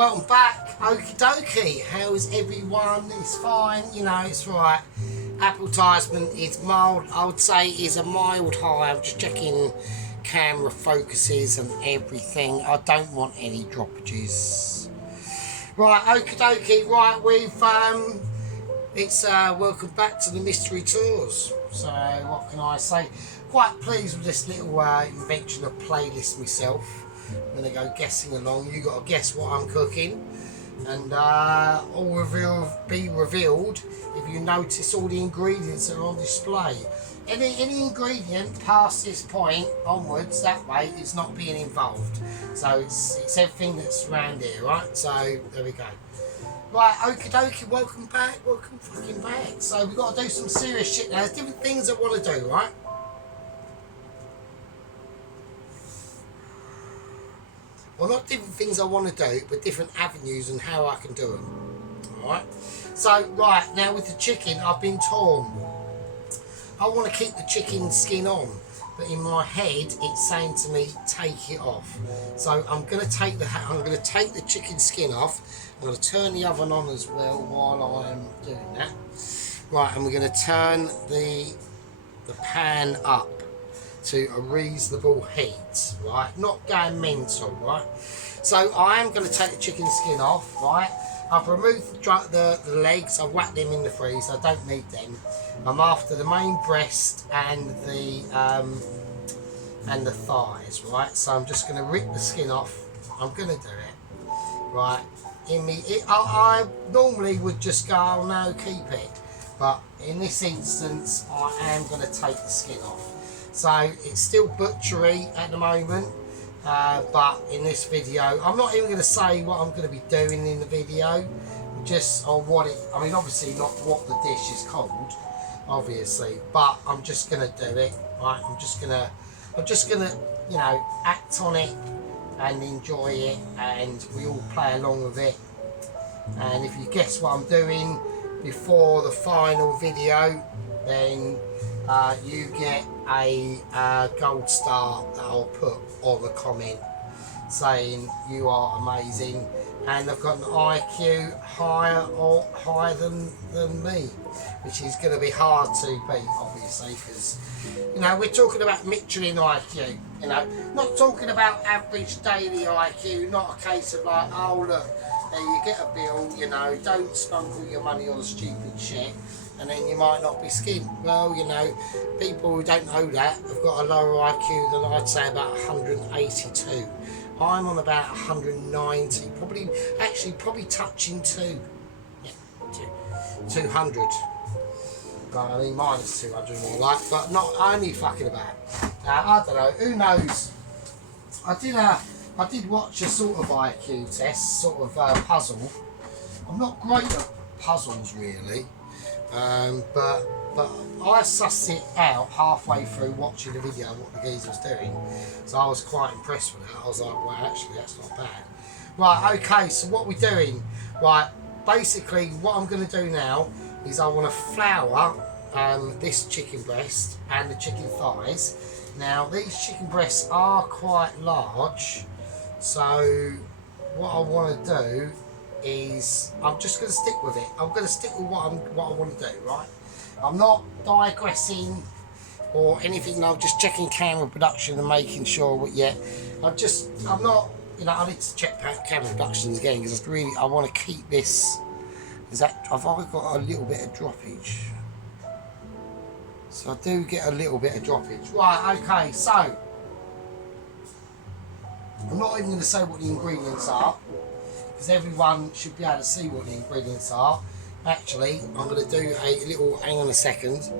welcome back. Okie dokie. How's everyone? It's fine, you know, it's right. Advertisement is mild. I would say is a mild high. I'm just checking camera focuses and everything. I don't want any droppages. Right, okie dokie. Right, it's welcome back to the mystery tours. So what can I say? Quite pleased with this little invention of playlist myself. I'm going to go guessing along. You got to guess what I'm cooking, and all be revealed if you notice all the ingredients are on display. Any ingredient past this point onwards, that way, is not being involved. So it's everything that's around here, right? So there we go. Right, okie dokie, welcome back, welcome fucking back. So we've got to do some serious shit now. There's different things I want to do, right? Well, not different things I want to do, but different avenues and how I can do them. Alright? So, right, now with the chicken, I've been torn. I want to keep the chicken skin on, but in my head, it's saying to me, take it off. So I'm going to take the chicken skin off. I'm going to turn the oven on as well while I'm doing that. Right, and we're going to turn the pan up to a reasonable heat, right? Not going mental, right? So I am going to take the chicken skin off, right? I've removed the legs. I've whacked them in the freezer. I don't need them. I'm after the main breast and the thighs, right? So I'm just going to rip the skin off. I'm going to do it, right? I normally would just go, oh no, keep it, but in this instance, I am going to take the skin off. So it's still butchery at the moment, but in this video, I'm not even going to say what I'm going to be doing in the video, just on what it. I mean, obviously not what the dish is called, obviously, but I'm just going to do it. Right? I'm just gonna, you know, act on it and enjoy it, and we all play along with it. And if you guess what I'm doing before the final video, then you get a gold star that I'll put on the comment saying you are amazing, and I've got an IQ higher than me, which is going to be hard to beat, obviously, because, you know, we're talking about Michelin IQ, you know, not talking about average daily IQ, not a case of like, oh look, there you get a bill, you know, don't spend all your money on stupid shit and then you might not be skinned. Well, you know, people who don't know that have got a lower IQ than I'd say about 182. I'm on about 190, probably touching 200. But I mean, minus 200 more like, but not only fucking about. I don't know, who knows? I did watch a sort of IQ test, sort of puzzle. I'm not great at puzzles really, but I sussed it out halfway through watching the video what the geezer was doing, so I was quite impressed with it. I was like, well, actually that's not bad. Right, okay, so what we're doing, right, basically what I'm going to do now is I want to flour this chicken breast and the chicken thighs. Now these chicken breasts are quite large, so what I want to do is I'm just going to stick with it. I'm going to stick with what I want to do, right? I'm not digressing or anything. I'm just checking camera production and making sure. Yeah, I'm not. You know, I need to check camera productions again because I want to keep this. I've always got a little bit of droppage. So I do get a little bit of droppage. Right, okay, so I'm not even going to say what the ingredients are because everyone should be able to see what the ingredients are. Actually, I'm going to do a little, hang on a second.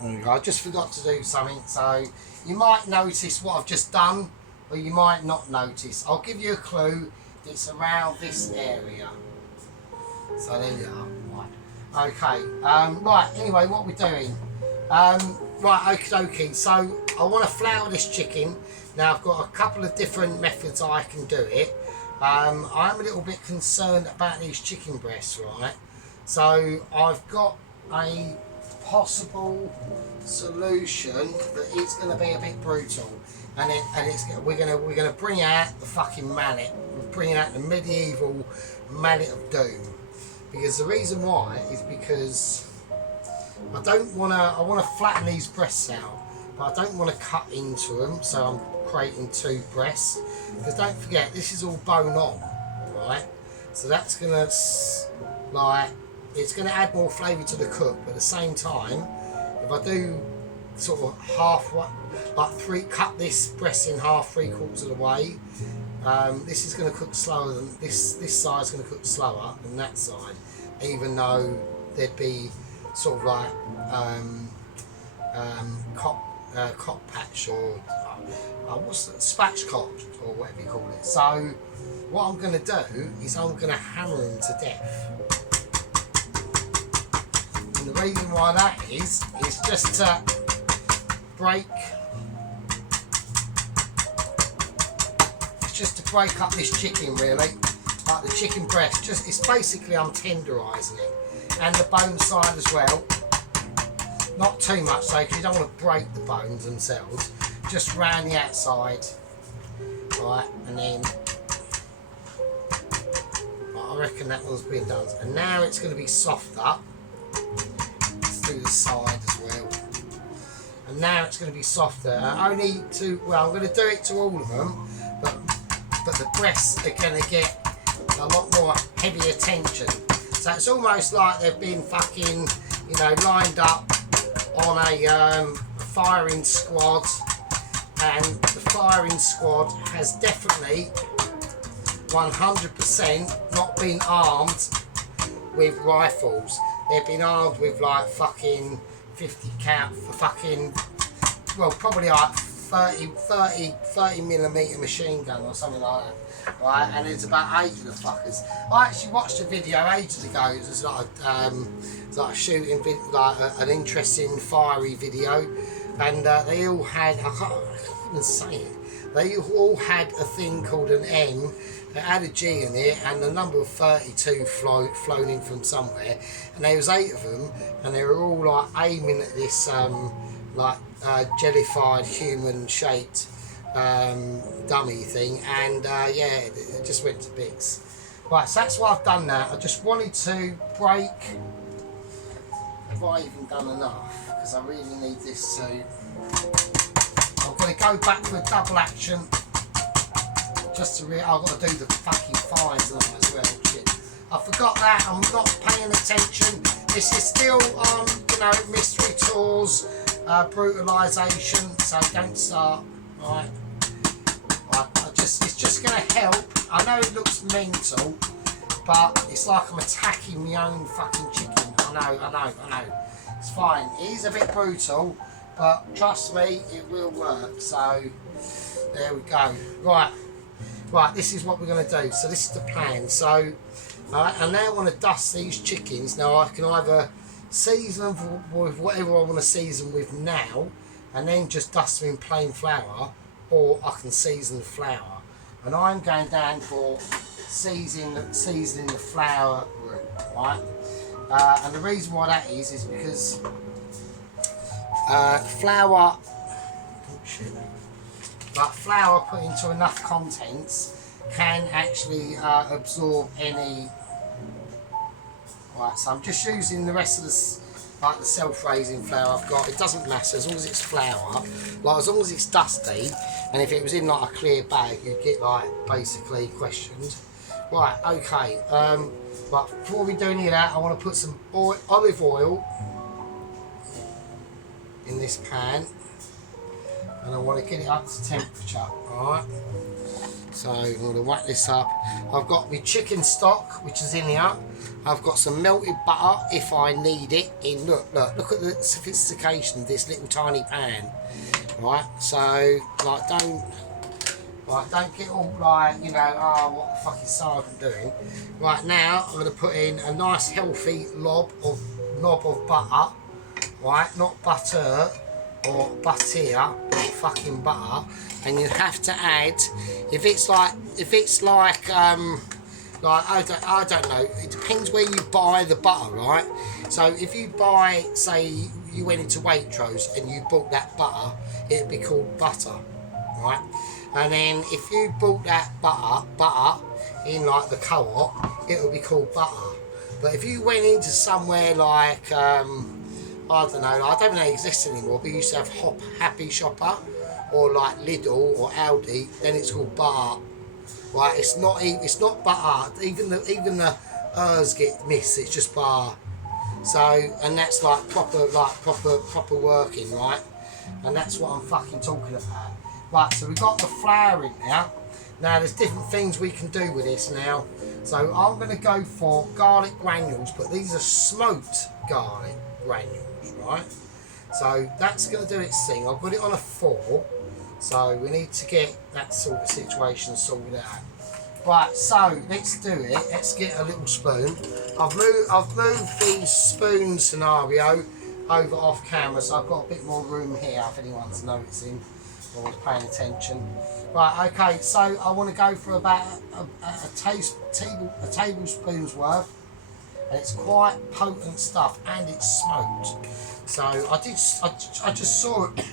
There we go. I just forgot to do something, so you might notice what I've just done, or you might not notice. I'll give you a clue. It's around this area. So there you are. Right. Okay. Right. Anyway, what we're doing. Right. Okie dokie. So I want to flour this chicken. Now I've got a couple of different methods I can do it. I'm a little bit concerned about these chicken breasts, right? So I've got a possible solution that it's going to be a bit brutal, and we're gonna bring out the fucking mallet. We're bringing out the medieval mallet of doom, because the reason why is because I want to flatten these breasts out, but I don't want to cut into them, so I'm creating two breasts. Because don't forget, this is all bone on, right? So that's gonna it's gonna add more flavour to the cook, but at the same time, if I do sort of cut this breast in half, 3/4 of the way, this is going to cook slower than this side's going to cook slower than that side, even though there'd be sort of like cop patch or what's that, spatchcock or whatever you call it. So what I'm going to do is I'm going to hammer them to death. And the reason why that is just to break up this chicken, really, like the chicken breast. It's basically I'm tenderising it, and the bone side as well. Not too much though, because you don't want to break the bones themselves. Just round the outside, right, and then I reckon that one's been done. And now it's going to be softer. Let's do the side as well. And now it's going to be softer. I'm going to do it to all of them, but the breasts are going to get a lot more heavier tension. So it's almost like they've been fucking, lined up on a firing squad, and the firing squad has definitely 100% not been armed with rifles. They've been armed with like fucking 50 cal for fucking, well, probably like 30mm machine gun or something like that, right? And it's about 8 of the fuckers. I actually watched a video ages ago. It was like a shooting video, like an interesting fiery video, and they all had, I can't even say it, they all had a thing called an M that had a G in it and the number of 32 flown in from somewhere, and there was 8 of them, and they were all like aiming at this jellified human shaped dummy thing, and yeah, it just went to bits. Right, so that's why I've done that. I just wanted to break, have I even done enough, because I really need this to, I'm going to go back for a double action, just to I've got to do the fucking fines on it as well. Shit, I forgot that. I'm not paying attention. This is still on, mystery tours, brutalisation, so don't start. Right, it's just going to help. I know it looks mental, but it's like I'm attacking my own fucking chicken. I know. It's fine. It is a bit brutal, but trust me, it will work. So there we go. Right, this is what we're going to do. So this is the plan. So I now want to dust these chickens. Now I can either season them with whatever I want to season with now, and then just dust them in plain flour, or I can season the flour. And I'm going down for seasoning the flour route, right? And the reason why that is because flour, flour put into enough contents can actually absorb any. Right, so I'm just using the rest of this, like the self-raising flour I've got. It doesn't matter as long as it's flour, like as long as it's dusty. And if it was in like a clear bag, you'd get like basically questioned. Right, okay. But before we do any of that, I want to put some olive oil in this pan, and I want to get it up to temperature. Alright, so I'm going to whack this up. I've got my chicken stock, which is in here. I've got some melted butter if I need it. Look at the sophistication of this little tiny pan. Right, so don't get all like, oh, what the fuck is sergeant doing? Right, now I'm going to put in a nice healthy knob of butter, right, not butter or butter, but fucking butter. And you have to add, if it's like Like, I don't know, it depends where you buy the butter, right? So if you buy, say you went into Waitrose and you bought that butter, it'd be called butter, right? And then if you bought that butter in like the co-op, it'll be called butter. But if you went into somewhere like, I don't know, I don't know if it exists anymore, but you used to have Happy Shopper, or like Lidl or Aldi, then it's called butter. Right, it's not butter. Even the R's get missed. It's just butter. So, and that's like proper working, right? And that's what I'm fucking talking about. Right, so we've got the flour in now. Now there's different things we can do with this now. So I'm going to go for garlic granules, but these are smoked garlic granules, right? So that's going to do its thing. I've got it on a 4. So we need to get that sort of situation sorted out. Right, so let's do it. Let's get a little spoon. I've moved the spoon scenario over off camera, so I've got a bit more room here if anyone's noticing or was paying attention. Right, okay, so I want to go for about a tablespoon's worth, and it's quite potent stuff, and it's smoked. So I just saw it.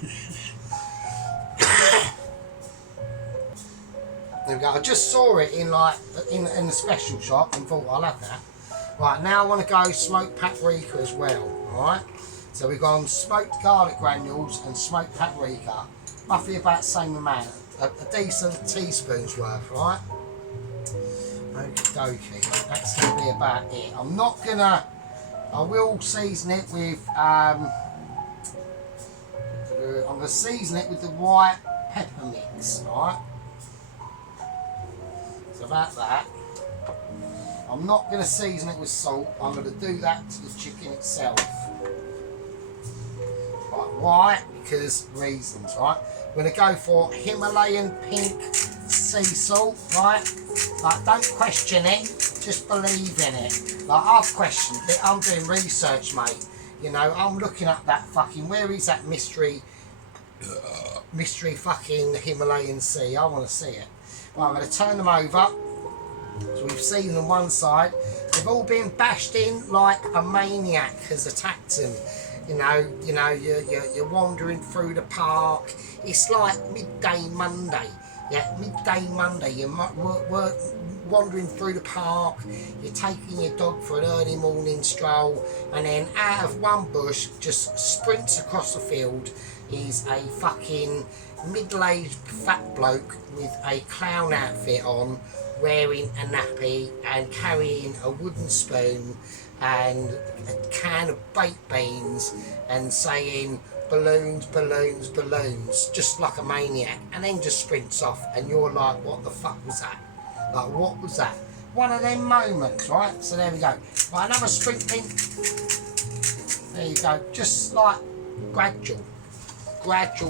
There we go. I just saw it in like in the special shop and thought I'll have that. Right, now I want to go smoked paprika as well. Alright, so we've gone smoked garlic granules and smoked paprika, roughly about the same amount, a decent teaspoon's worth, right? Okie dokie, that's going to be about it. I will season it with I'm going to season it with the white pepper mix, right? So about that. I'm not going to season it with salt. I'm going to do that to the chicken itself. Right, why? Because reasons, right? We're going to go for Himalayan pink sea salt, right? Like, don't question it, just believe in it. Like, I've questioned it. I'm doing research, mate. You know, I'm looking up that fucking, where is that mystery fucking Himalayan sea? I want to see it. Right, I'm going to turn them over. So we've seen them one side. They've all been bashed in like a maniac has attacked them. You know, you're wandering through the park. It's like midday Monday. Yeah, midday Monday. You're wandering through the park. You're taking your dog for an early morning stroll, and then out of one bush, just sprints across the field, is a fucking middle-aged fat bloke with a clown outfit on, wearing a nappy and carrying a wooden spoon and a can of baked beans and saying balloons, balloons, balloons, just like a maniac, and then just sprints off, and you're like, what the fuck was that? Like, what was that? One of them moments, right? So there we go. Right, another sprinkling. There you go. Just like gradual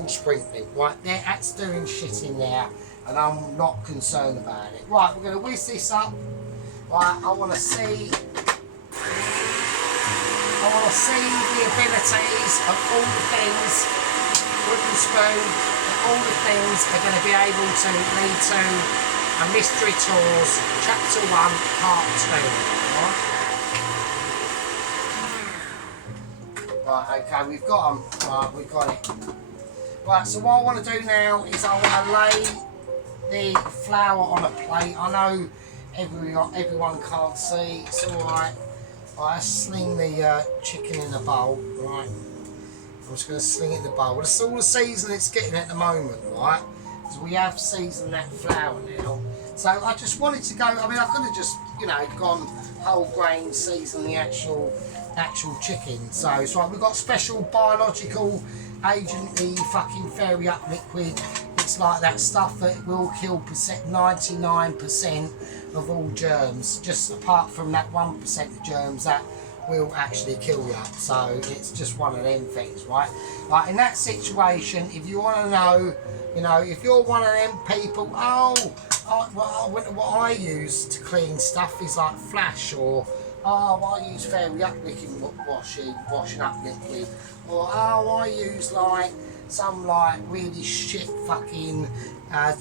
sprinkling. Right, there, that's doing shit in there, and I'm not concerned about it. Right, we're going to whisk this up. Right, I want to see the abilities of all the things, wooden spoon, and all the things are going to be able to lead to a Mystery Tours Chapter 1 Part 2. Right, okay, we've got them. Right, we've got it. Right, so what I want to do now is I want to lay the flour on a plate. I know everyone can't see, it's alright. I sling the chicken in the bowl, right? I'm just going to sling it in the bowl. That's all the season it's getting at the moment, right? Because we have seasoned that flour now. So I just wanted to go, I mean, I could have just, you know, gone whole grain, season the actual chicken. So we've got special biological agent-y fucking fairy up liquid. It's like that stuff that will kill 99% of all germs, just apart from that 1% of germs that will actually kill you. So it's just one of them things, right? Like in that situation, if you want to know, you know, if you're one of them people, what I use to clean stuff is like Flash or oh, I use fairy up washing up liquid, or oh, I use like some like really shit fucking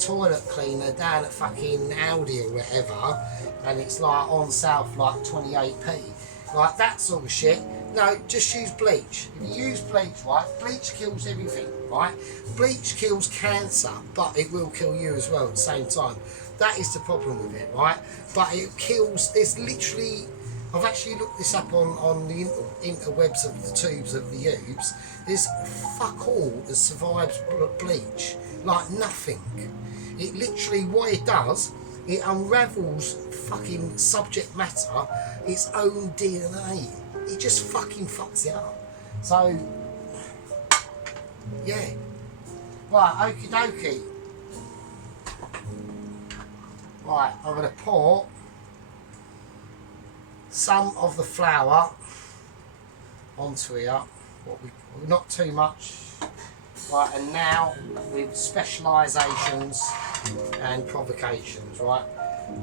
toilet cleaner down at fucking Aldi or whatever, and it's like on south like 28p, like that sort of shit. No, just use bleach. If you use bleach, right, bleach kills everything, right? Bleach kills cancer, but it will kill you as well at the same time. That is the problem with it, right? But it kills, there's literally, I've actually looked this up on the interwebs of the tubes of the tubes. There's fuck all that survives bleach, like nothing. It literally, what it does, it unravels fucking subject matter, its own DNA. It just fucking fucks it up. So, yeah. Right, okie dokie. Right, I'm going to pour some of the flour onto here. Not too much. Right, and now with specialisations and provocations, right?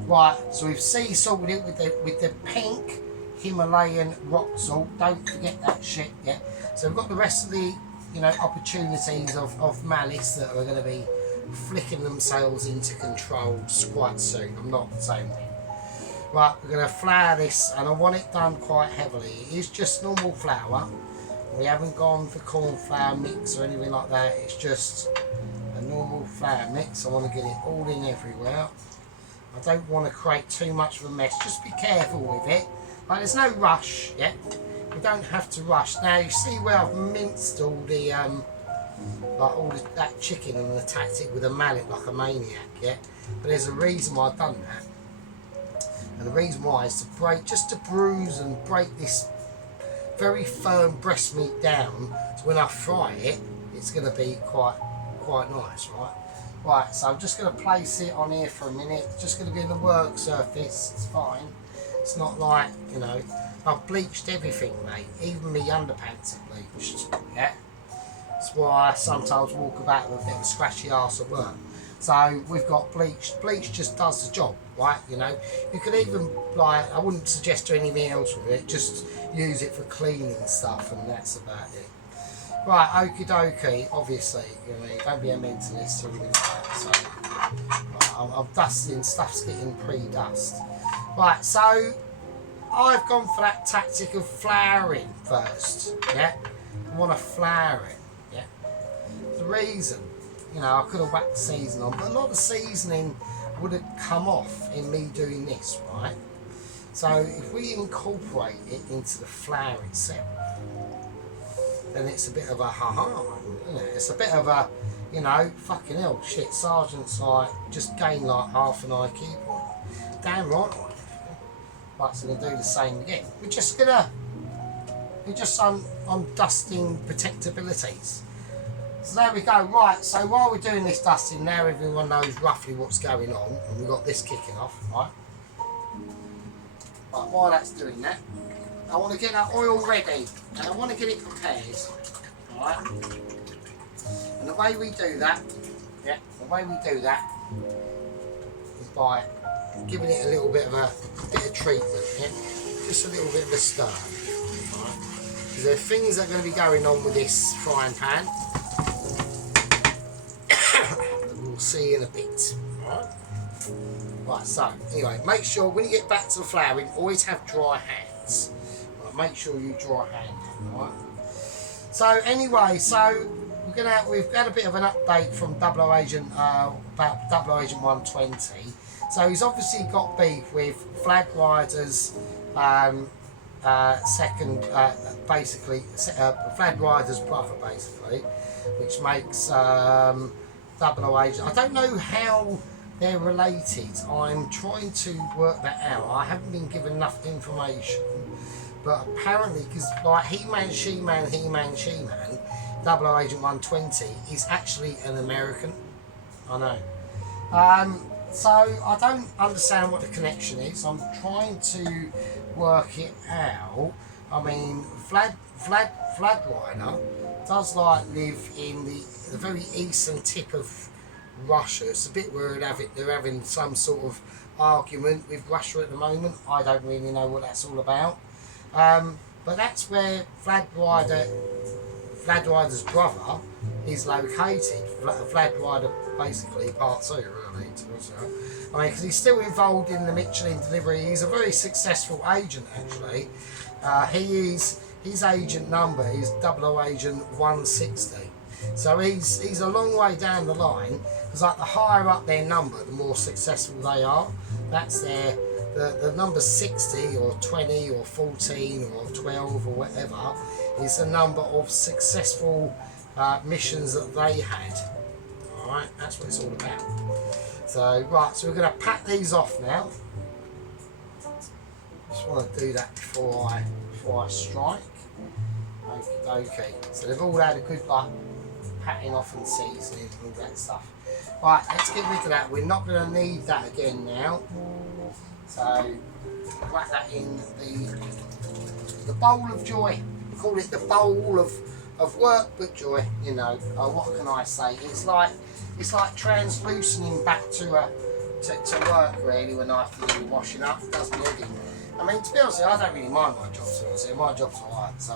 Right, so we've sea salted it with the pink Himalayan rock salt. Don't forget that shit, yeah? So we've got the rest of the, you know, opportunities of malice that are going to be flicking themselves into control quite soon. I'm not saying that. Right, we're going to flour this, and I want it done quite heavily. It is just normal flour. We haven't gone for corn flour mix or anything like that. It's just a normal flour mix. I want to get it all in everywhere. I don't want to create too much of a mess. Just be careful with it. Like, there's no rush yet. You don't have to rush. Now you see where I've minced all the that chicken and attacked it with a mallet like a maniac, yeah. But there's a reason why I've done that, and the reason why is to bruise and break this very firm breast meat down. So when I fry it, it's going to be quite nice, right? Right. So I'm just going to place it on here for a minute. It's just going to be in the work surface. It's fine. It's not like, you know, I've bleached everything, mate. Even my underpants are bleached, yeah? That's why I sometimes walk about with a bit of a scratchy arse at work. So we've got bleach. Bleach just does the job, right? You know, you could even, like, I wouldn't suggest doing anything else with it. Just use it for cleaning stuff, and that's about it. Right, okie dokie, obviously, you know, don't be a mentalist or anything like that. So, right, I'm dusting, stuff's getting pre-dust. Right, so I've gone for that tactic of flouring first, yeah? I want to flour it, yeah? The reason, you know, I could have whacked the seasoning on, but a lot of the seasoning would have come off in me doing this, right? So if we incorporate it into the flour itself, then it's a bit of a ha-ha, isn't it? It's a bit of a, you know, fucking hell, shit, Sergeant's like, just gained like half an IQ point. Damn right, right, so we're going to do the same again. We're just on dusting protectabilities. So there we go. Right, so while we're doing this dusting, now everyone knows roughly what's going on, and we've got this kicking off, right? Right, while that's doing that, I want to get that oil ready, and I want to get it prepared, alright? And the way we do that, yeah, is by giving it a little bit of treatment, yeah? Just a little bit of a stir, alright? Because there are things that are going to be going on with this frying pan that we'll see in a bit, alright? Right, so anyway, make sure when you get back to the flouring, always have dry hands. Right, make sure you dry hand them, right? So anyway, so we've got a bit of an update from Double Agent about Double Agent 120. So he's obviously got beef with Flag Rider's Flag Rider's brother, basically, which makes Double Agent. I don't know how they're related. I'm trying to work that out. I haven't been given enough information, but apparently, because like He-Man, She-Man, He-Man, She-Man, Double Agent 120 is actually an American. I know. So I don't understand what the connection is. I'm trying to work it out. I mean, Flag Rider does like live in the very eastern tip of Russia. It's a bit where they're having some sort of argument with Russia at the moment. I don't really know what that's all about. But that's where Vladrider's brother is located. Vladrider basically part 2 really. I mean, because he's still involved in the Michelin delivery. He's a very successful agent actually. His agent number is 00 Agent 160. So he's a long way down the line, because like the higher up their number, the more successful they are. That's the number 60 or 20 or 14 or 12 or whatever is the number of successful missions that they had. Alright, that's what it's all about. So right, so we're going to pack these off now. Just want to do that before I strike. Okay, so they've all had a good patting off and seasoning and all that stuff. Right, let's get rid of that. We're not going to need that again now. So whack that in the bowl of joy. We call it the bowl of work but joy. You know, what can I say? It's like translucening back to work really when I have to do washing up. It does me head in. I mean, to be honest, I don't really mind my job. So my job's alright, so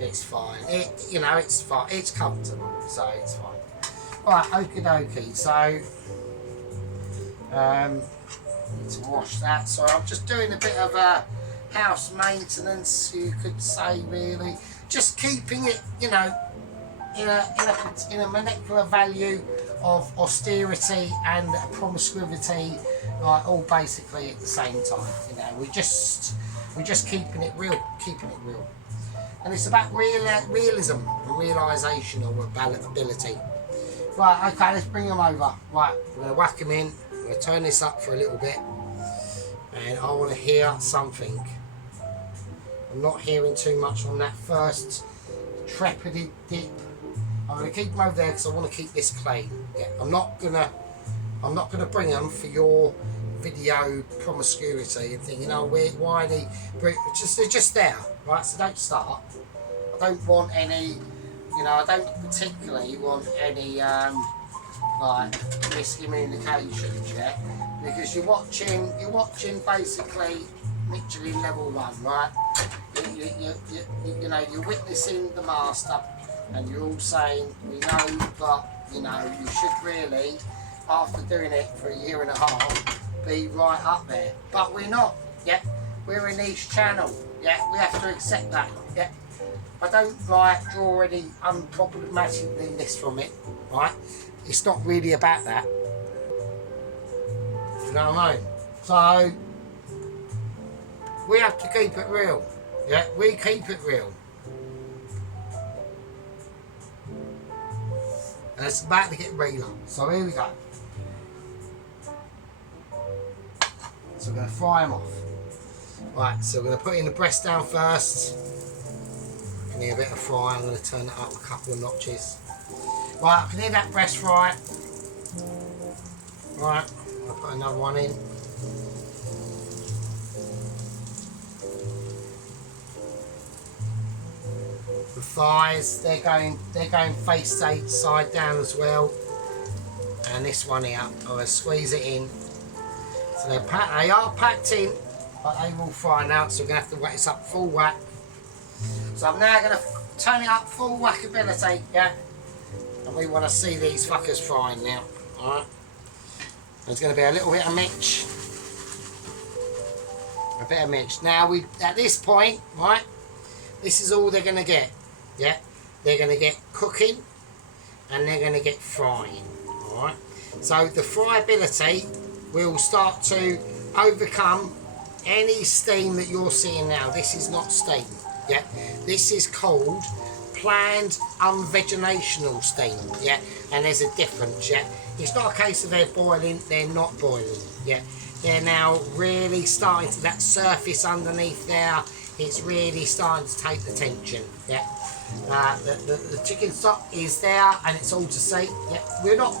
it's fine. It's fine. It's comfortable, so it's fine. Right, okie dokie. So need to wash that. So I'm just doing a bit of a house maintenance, you could say, really. Just keeping it, you know, in a molecular value of austerity and promiscuity, all basically at the same time. You know, we're just keeping it real, and it's about realism and realisation or ability. Right, okay, let's bring them over. Right, we're going to whack them in. I'm going to turn this up for a little bit, and I want to hear something. I'm not hearing too much on that first trepided dip. I'm going to keep them over there because I want to keep this clean. Yeah, I'm not gonna bring them for your video promiscuity and thinking, oh, why are they? They're just there, right? So don't start. I don't want any, you know, I don't particularly want any like miscommunications, yeah, because you're watching basically Michelin level 1, right? You know, you're witnessing the master, and you're all saying, we know, but you know, you should really, after doing it for 1.5 years, be right up there. But we're not. Yeah, we're a niche channel. Yeah, we have to accept that. Yeah, I don't draw any unproblematicness from it. Right, it's not really about that. You know what I mean? So we have to keep it real. Yeah, we keep it real. And it's about to get realer. So here we go. So we're going to fry them off. Right, so we're going to put in the breast down first. I can hear a bit of fry. I'm going to turn it up a couple of notches. Right, I can hear that breast fry. Right, I'm going to put another one in. The thighs, they're going face side down as well, and this one here, I'm going to squeeze it in. So they are packed in, but they will fry now. So we're going to have to whack this up full whack. So I'm now going to turn it up full whackability, yeah. And we want to see these fuckers frying now. All right. There's going to be a little bit of mitch, Now at this point, right, this is all they're going to get. Yeah, they're going to get cooking and they're going to get frying. Alright, so the friability will start to overcome any steam that you're seeing now. This is not steam. Yeah, this is called planned unvegetational steam. Yeah, and there's a difference. Yeah, it's not a case of they're boiling, they're not boiling. Yeah, they're now really starting to, that surface underneath there, it's really starting to take the tension. Yeah. The chicken stock is there and it's all to see. Yeah, we're not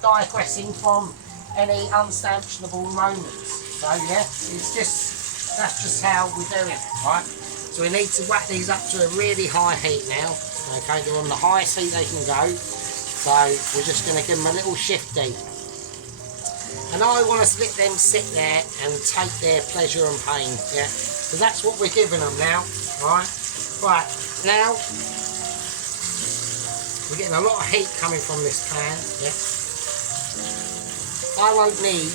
digressing from any unsanctionable moments. So yeah, that's just how we're doing it, right? So we need to whack these up to a really high heat now. Okay, they're on the highest heat they can go. So we're just going to give them a little shifty. And I want to let them sit there and take their pleasure and pain, yeah? Because that's what we're giving them now, right? Right, now, we're getting a lot of heat coming from this pan, yeah? I won't need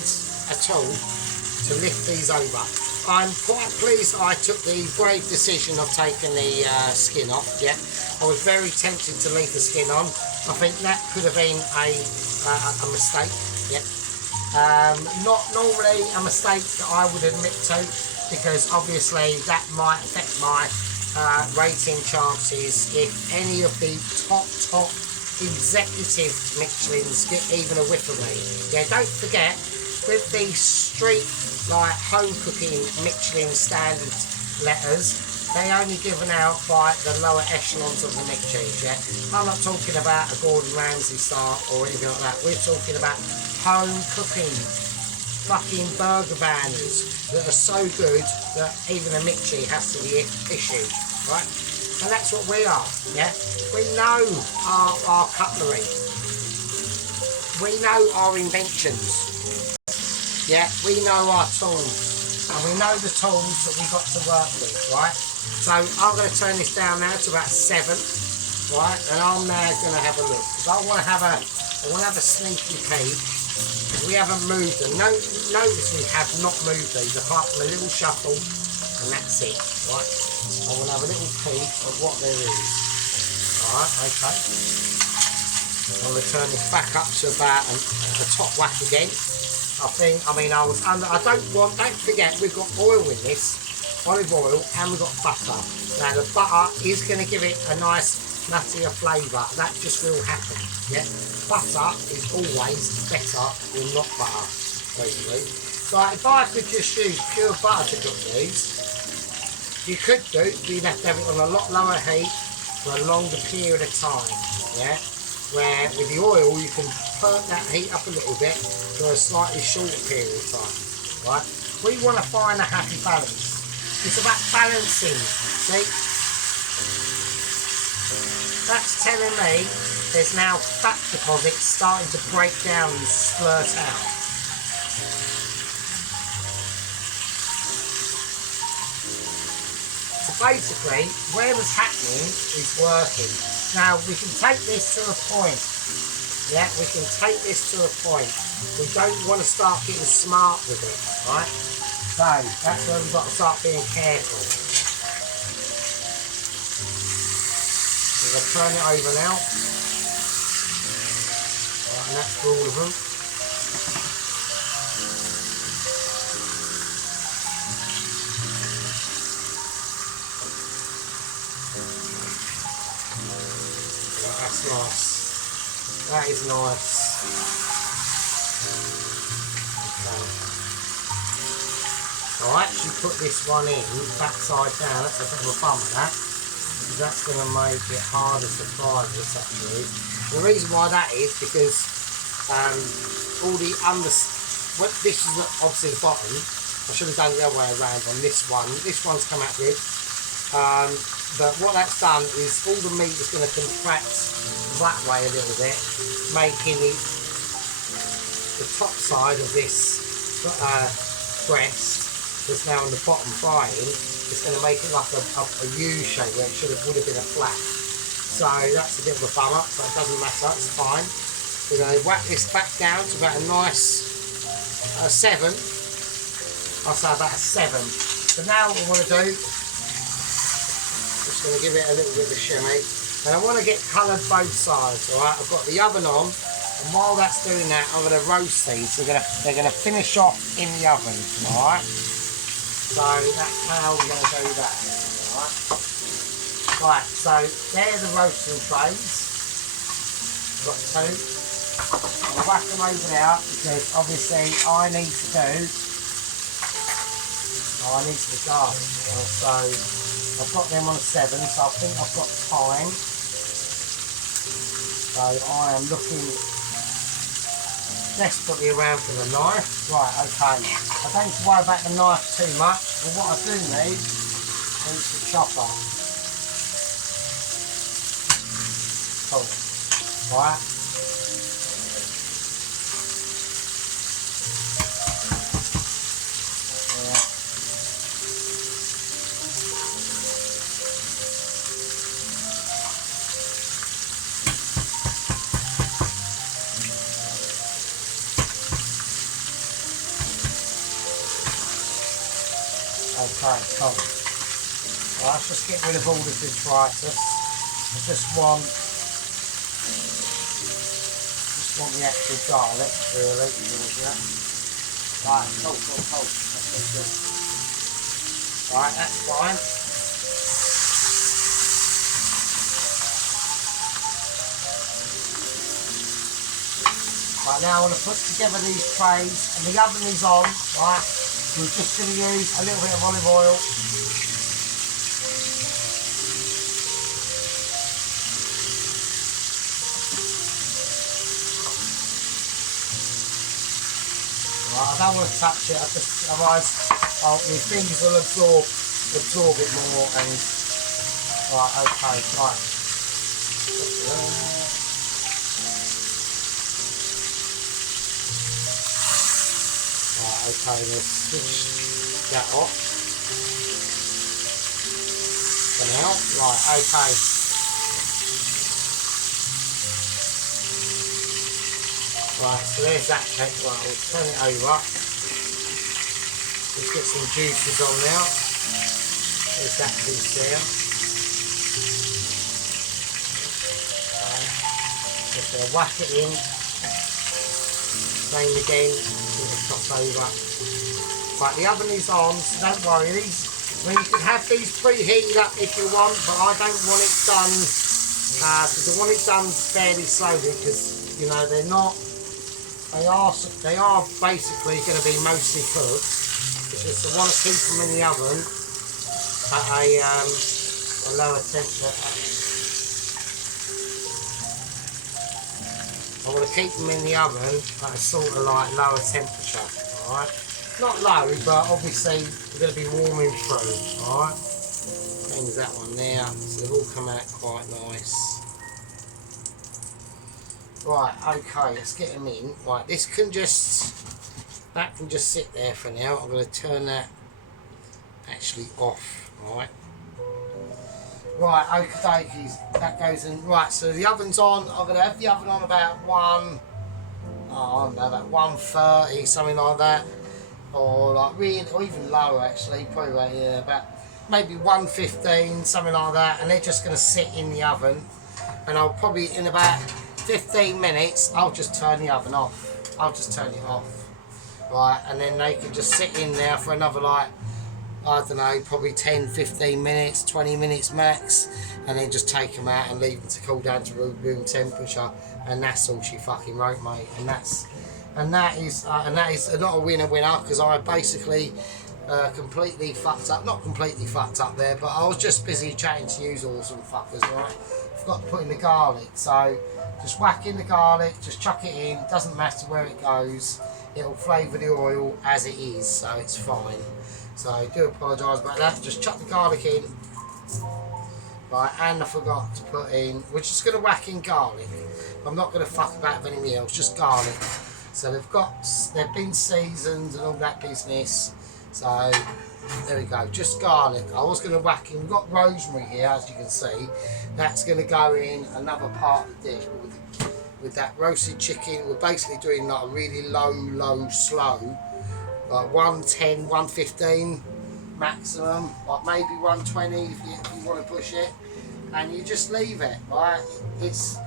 a tool to lift these over. I'm quite pleased I took the brave decision of taking the skin off, yeah? I was very tempted to leave the skin on. I think that could have been a mistake, yeah? Not normally a mistake that I would admit to, because obviously that might affect my rating chances if any of the top executive Michelins get even a whiff of me. Yeah, don't forget, with the street like home cooking Michelin standard letters, they only given out by the lower echelons of the Michelins, yeah? I'm not talking about a Gordon Ramsay star or anything like that. We're talking about home cooking fucking burger banners that are so good that even a Michelin has to be issued, right? And that's what we are, yeah? We know our cutlery. We know our inventions. Yeah, we know our tools. And we know the tools that we've got to work with, right? So I'm going to turn this down now to about 7, right? And I'm now going to have a look. Because I want to have a sneaky peek. We haven't moved them. Notice we have not moved these apart from a little shuffle, and that's it, right? I want to have a little peek of what there is. Alright, okay. I'm going to turn this back up to about the top whack again. Don't forget, we've got oil in this, olive oil, and we've got butter. Now the butter is going to give it a nice nuttier flavour. That just will happen, yeah? Butter is always better than not butter, basically. So if I could just use pure butter to cook these, you could do, but you'd have to have it on a lot lower heat for a longer period of time, yeah? Where with the oil you can perk that heat up a little bit for a slightly shorter period of time, right? We want to find a happy balance. It's about balancing, see? That's telling me there's now fat deposits starting to break down and splurt out. So basically, whatever's happening is working. Now we can take this to a point. Yeah, we can take this to a point. We don't want to start getting smart with it, right? So that's where we've got to start being careful. So we'll turn it over now. Right, and that's for all of them. Right, that's nice. That is nice. Okay. So I actually put this one in backside down. That's a bit of a bummer, that, because that's going to make it harder to fry this actually. And the reason why that is because all the this is obviously the bottom. I should have done the other way around on this one. This one's come out good. But what that's done is all the meat is going to contract that way a little bit, making the top side of this breast that's now on the bottom frying, it's going to make it like a U shape where it would have been a flat. So that's a bit of a bummer, but it doesn't matter, it's fine. We're going to whack this back down to about a nice 7. I'll say about a 7. So now what we want to do, just going to give it a little bit of a shimmy. And I want to get coloured both sides, alright? I've got the oven on, and while that's doing that, I'm going to roast these. They're going to finish off in the oven, alright? So that's how we're going to do that, alright? Right, so they're the roasting trays. I've got 2. I'll whack them over now, because obviously I need to do the garlic now. So I've got them on a 7, so I think I've got time. So I am looking desperately around for the knife. Right, okay. I don't need to worry about the knife too much, but what I do need is the chopper. Cool. Right. Okay, cool. Well, let's just get rid of all the detritus. I just want the actual garlic, really. Right, cool. That's all good. Right, that's fine. Right, now I want to put together these trays, and the oven is on, right? We're just going to use a little bit of olive oil. Right, I don't want to touch it, otherwise my fingers will absorb it more. And right, okay, right. Right, okay, let's switch that off for now. Right, okay. Right, so there's that cake. Right, we'll turn it over. Let's get some juices on now. There's that piece there. Right. Just going to whack it in. Same again. Toss over. Right, the oven is on, so don't worry. You can have these preheated up if you want, but I don't want it done because I want it done fairly slowly, because you know they are basically going to be mostly cooked. It's just I want to keep them in the oven at a lower temperature. I want to keep them in the oven at a sort of like lower temperature, alright? Not low, but obviously we're going to be warming through, alright? Same as that one there, so they've all come out quite nice. Right, okay, let's get them in. Right, that can just sit there for now. I'm going to turn that actually off, right? Right, okie dokies, that goes in. Right, so the oven's on. I'm going to have the oven on about about 130, something like that. Or like really, or even lower actually, probably about maybe 115, something like that. And they're just going to sit in the oven. And I'll probably, in about 15 minutes, I'll just turn the oven off. I'll just turn it off. Right, and then they can just sit in there for another like, I don't know, probably 10, 15 minutes, 20 minutes max, and then just take them out and leave them to cool down to room temperature, and that's all she fucking wrote, mate. And that is not a winner, because I basically completely fucked up, not completely fucked up there, but I was just busy chatting to you awesome fuckers, right? Forgot to put in the garlic, so just whack in the garlic, just chuck it in, doesn't matter where it goes, it'll flavour the oil as it is, so it's fine. So I do apologise about that. Just chuck the garlic in. Right, and I forgot to put in, we're just going to whack in garlic. I'm not going to fuck about with anything else, just garlic. So they've been seasoned and all that business. So there we go, just garlic. I was going to whack in, we've got rosemary here, as you can see. That's going to go in another part of the dish. But with that roasted chicken, we're basically doing like a really low, slow. Like 110, 115 maximum, like maybe 120 if you want to push it, and you just leave it, right? It's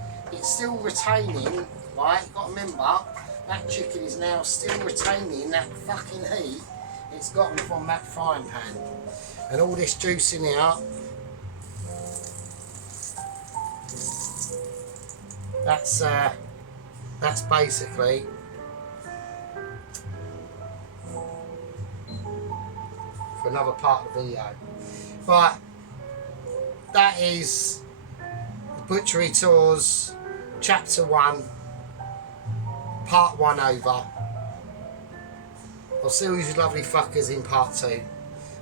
still retaining, right? You've got to remember, that chicken is now still retaining that fucking heat it's gotten from that frying pan. And all this juice in here, that's basically for another part of the video. Right, that is Butchery Tours Chapter 1, Part 1 over. I'll see all you lovely fuckers in Part 2,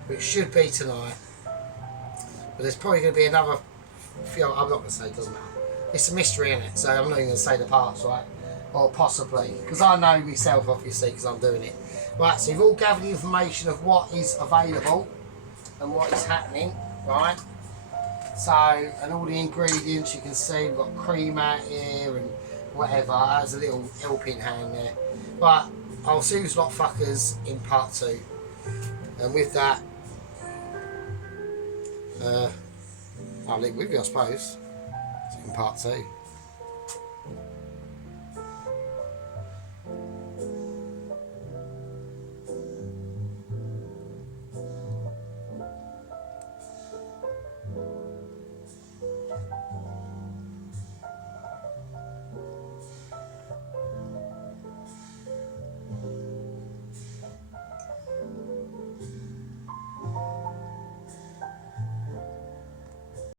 which should be tonight. But there's probably going to be another few, I'm not going to say, it doesn't matter. It's a mystery in it, so I'm not even going to say the parts, right? Or possibly, because I know myself obviously, because I'm doing it. Right, so you've all gathered the information of what is available and what is happening, right? So, and all the ingredients you can see, we've got cream out here and whatever. There's a little helping hand there. But I'll see you lot fuckers in Part 2. And with that, I'll leave it with you, I suppose. See you in part 2.